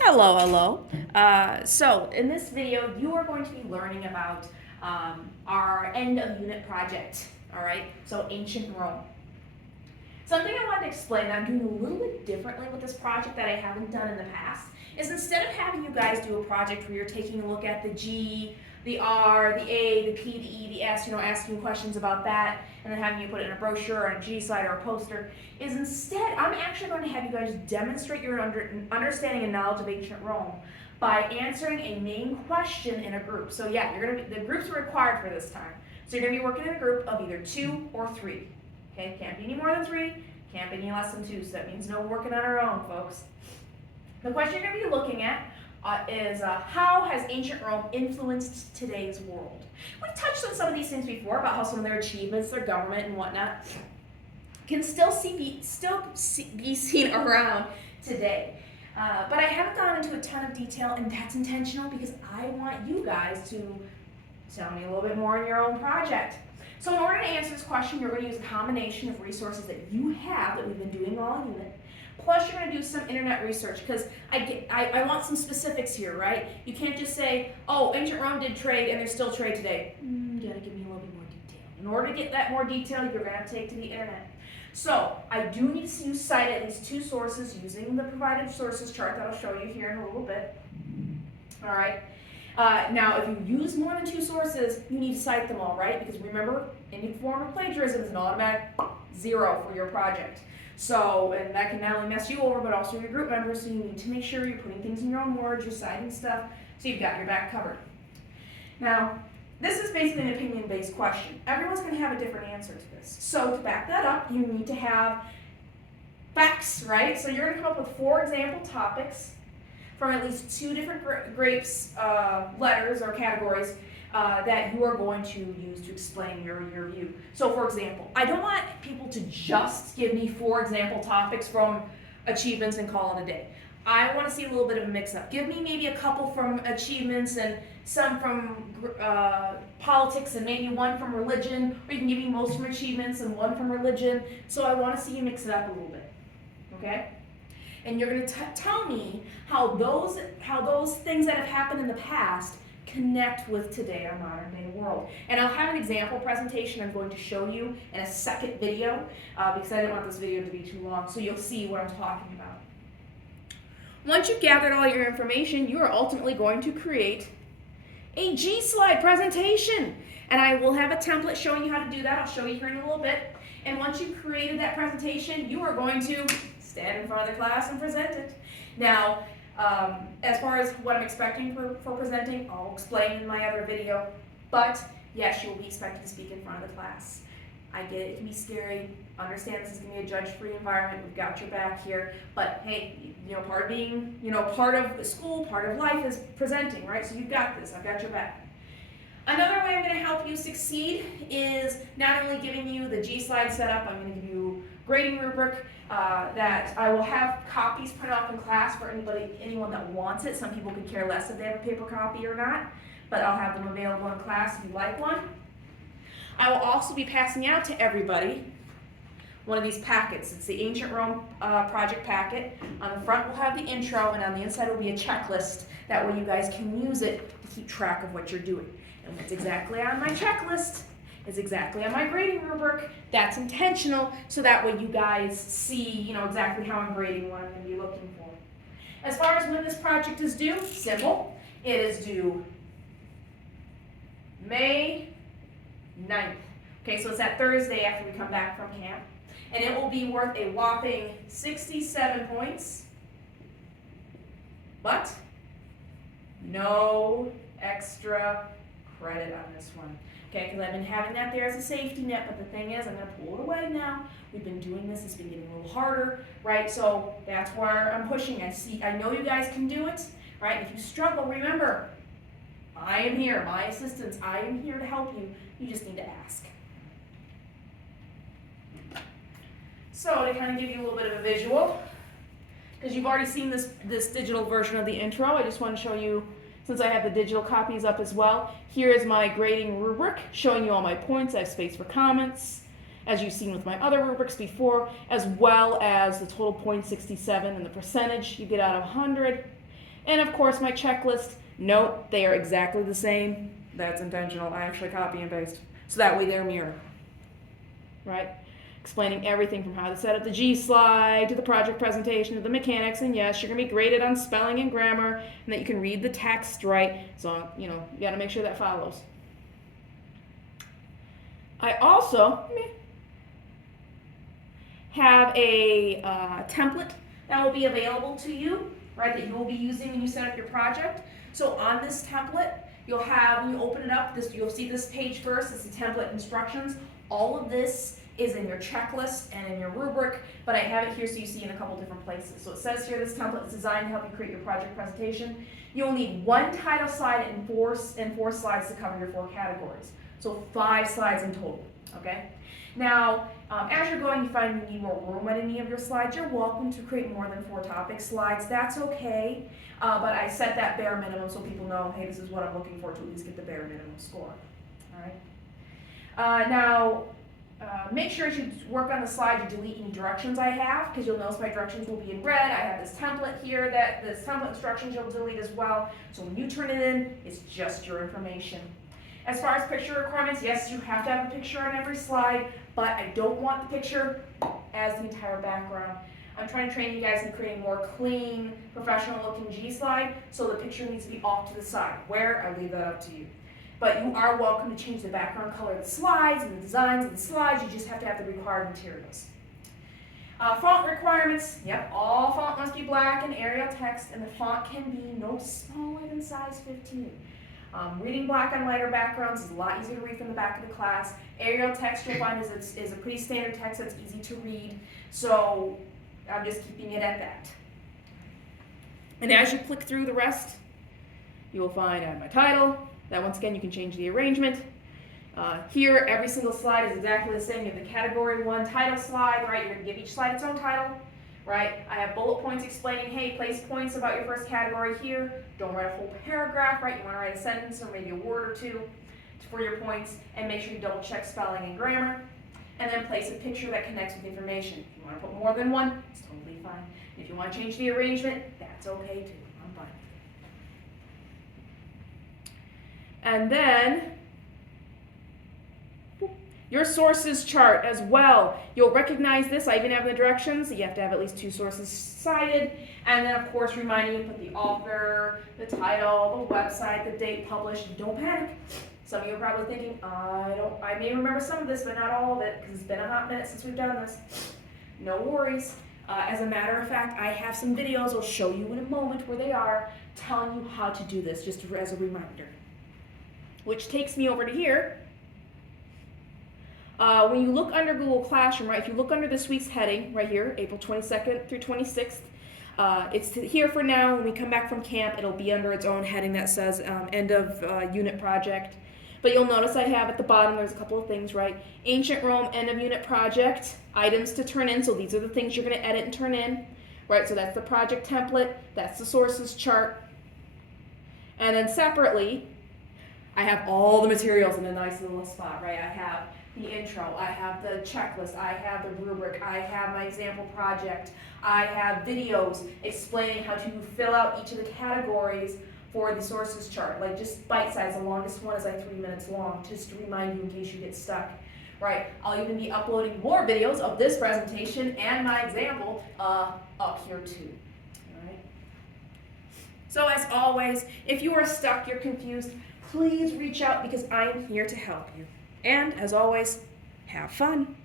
Hello, hello. So in this video, you are going to be learning about our end of unit project. All right. So ancient Rome. Something I wanted to explain that I'm doing a little bit differently with this project that I haven't done in the past is instead of having you guys do a project where you're taking a look at the G, the R, the A, the P, the E, the S, asking questions about that, and then having you put it in a brochure or a G slide or a poster, is instead I'm actually going to have you guys demonstrate your understanding and knowledge of ancient Rome by answering a main question in a group. So yeah, the groups are required for this time. So you're gonna be working in a group of either 2 or 3. Okay, can't be any more than 3, can't be any less than 2, so that means no working on our own, folks. The question you're going to be looking at is how has ancient Rome influenced today's world? We touched on some of these things before about how some of their achievements, their government and whatnot, can still be seen around today. But I haven't gone into a ton of detail, and that's intentional because I want you guys to tell me a little bit more on your own project. So in order to answer this question, you're going to use a combination of resources that you have that we've been doing all unit, plus you're going to do some internet research because I want some specifics here, right? You can't just say, oh, ancient Rome did trade and there's still trade today. You got to give me a little bit more detail. In order to get that more detail, you're going to have to take to the internet. So I do need to see you cite at least 2 sources using the provided sources chart that I'll show you here in a little bit. All right. Now, if you use more than 2 sources, you need to cite them all, right? Because remember, any form of plagiarism is an automatic 0 for your project. So, and that can not only mess you over, but also your group members, so you need to make sure you're putting things in your own words, you're citing stuff, so you've got your back covered. Now, this is basically an opinion-based question. Everyone's going to have a different answer to this. So, to back that up, you need to have facts, right? So you're going to come up with 4 example topics from at least 2 different grapes, letters or categories that you are going to use to explain your view. So for example, I don't want people to just give me 4 example topics from achievements and call it a day. I want to see a little bit of a mix-up. Give me maybe a couple from achievements and some from politics and maybe 1 from religion, or you can give me most from achievements and 1 from religion. So I want to see you mix it up a little bit, okay? And you're going to tell me how those things that have happened in the past connect with today, our modern day world. And I'll have an example presentation I'm going to show you in a second video because I didn't want this video to be too long, so you'll see what I'm talking about. Once you've gathered all your information, you are ultimately going to create a G-slide presentation. And I will have a template showing you how to do that. I'll show you here in a little bit. And once you've created that presentation, you are going to stand in front of the class and present it. Now, as far as what I'm expecting for presenting, I'll explain in my other video, but yes, you'll be expected to speak in front of the class. I get it can be scary, understand this is going to be a judge-free environment, we've got your back here, but hey, part of being, part of school, part of life is presenting, right? So you've got this, I've got your back. Another way I'm going to help you succeed is not only giving you the G-slide setup, I'm going to give you grading rubric that I will have copies printed off in class for anyone that wants it. Some people could care less if they have a paper copy or not, but I'll have them available in class if you like one. I will also be passing out to everybody one of these packets. It's the Ancient Rome project packet. On the front we'll have the intro, and on the inside will be a checklist. That way you guys can use it to keep track of what you're doing. And what's exactly on my checklist is exactly on my grading rubric. That's intentional, so that way you guys see, exactly how I'm grading what I'm going to be looking for. As far as when this project is due, simple. It is due May 9th. Okay, so it's that Thursday after we come back from camp. And it will be worth a whopping 67 points, but no extra credit on this one. Okay, because I've been having that there as a safety net, but the thing is, I'm going to pull it away now. We've been doing this, it's been getting a little harder, right? So that's where I'm pushing. I know you guys can do it, right? If you struggle, remember, I am here, my assistants, I am here to help you. You just need to ask. So to kind of give you a little bit of a visual, because you've already seen this digital version of the intro, I just want to show you, since I have the digital copies up as well, here is my grading rubric showing you all my points. I have space for comments, as you've seen with my other rubrics before, as well as the total point 67 and the percentage you get out of 100. And of course my checklist, note, they are exactly the same. That's intentional. I actually copy and paste. So that way they're mirror. Right? Explaining everything from how to set up the G slide to the project presentation to the mechanics, and yes, you're gonna be graded on spelling and grammar, and that you can read the text right. So, you gotta make sure that follows. I also have a template that will be available to you, right, that you will be using when you set up your project. So on this template, you'll have, when you open it up, you'll see this page first. It's the template instructions. All of this is in your checklist and in your rubric, but I have it here so you see in a couple different places. So it says here this template is designed to help you create your project presentation. You'll need one title slide and four slides to cover your 4 categories. So 5 slides in total, okay? Now, as you're going, you find you need more room on any of your slides. You're welcome to create more than 4 topic slides. That's okay, but I set that bare minimum so people know, hey, this is what I'm looking for to at least get the bare minimum score, all right? Now, make sure as you work on the slide, you delete any directions I have, because you'll notice my directions will be in red. I have this template here, this template instructions you'll delete as well. So when you turn it in, it's just your information. As far as picture requirements, yes, you have to have a picture on every slide, but I don't want the picture as the entire background. I'm trying to train you guys in creating more clean, professional looking G slide, so the picture needs to be off to the side. Where? I leave that up to you. But you are welcome to change the background color of the slides and the designs of the slides. You just have to have the required materials. Font requirements, yep, all font must be black and Arial text, and the font can be no smaller than size 15. Reading black on lighter backgrounds is a lot easier to read from the back of the class. Arial text you'll find is a pretty standard text that's easy to read, so I'm just keeping it at that. And as you click through the rest, you will find add my title. That once again you can change the arrangement. Here every single slide is exactly the same. You have the category 1 title slide, right? You're going to give each slide its own title, right? I have bullet points explaining, hey, place points about your first category here. Don't write a whole paragraph, right? You want to write a sentence or maybe a word or 2 for your points, and make sure you double check spelling and grammar. And then place a picture that connects with information. If you want to put more than one, it's totally fine. If you want to change the arrangement, that's okay too. I'm fine. And then your sources chart as well. You'll recognize this. I even have the directions. You have to have at least 2 sources cited. And then, of course, reminding you to put the author, the title, the website, the date published. Don't panic. Some of you are probably thinking, I may remember some of this, but not all of it, because it's been a hot minute since we've done this. No worries. As a matter of fact, I have some videos I'll show you in a moment where they are telling you how to do this, just as a reminder. Which takes me over to here. When you look under Google Classroom, right, if you look under this week's heading right here, April 22nd through 26th, it's here for now. When we come back from camp, it'll be under its own heading that says end of unit project. But you'll notice I have at the bottom, there's a couple of things, right? Ancient Rome end of unit project, items to turn in. So these are the things you're going to edit and turn in, right? So that's the project template, that's the sources chart. And then separately, I have all the materials in a nice little spot, right? I have the intro, I have the checklist, I have the rubric, I have my example project, I have videos explaining how to fill out each of the categories for the sources chart, like just bite size. The longest one is like 3 minutes long, just to remind you in case you get stuck, right? I'll even be uploading more videos of this presentation and my example up here too, all right? So as always, if you are stuck, you're confused, please reach out because I am here to help you. And as always, have fun.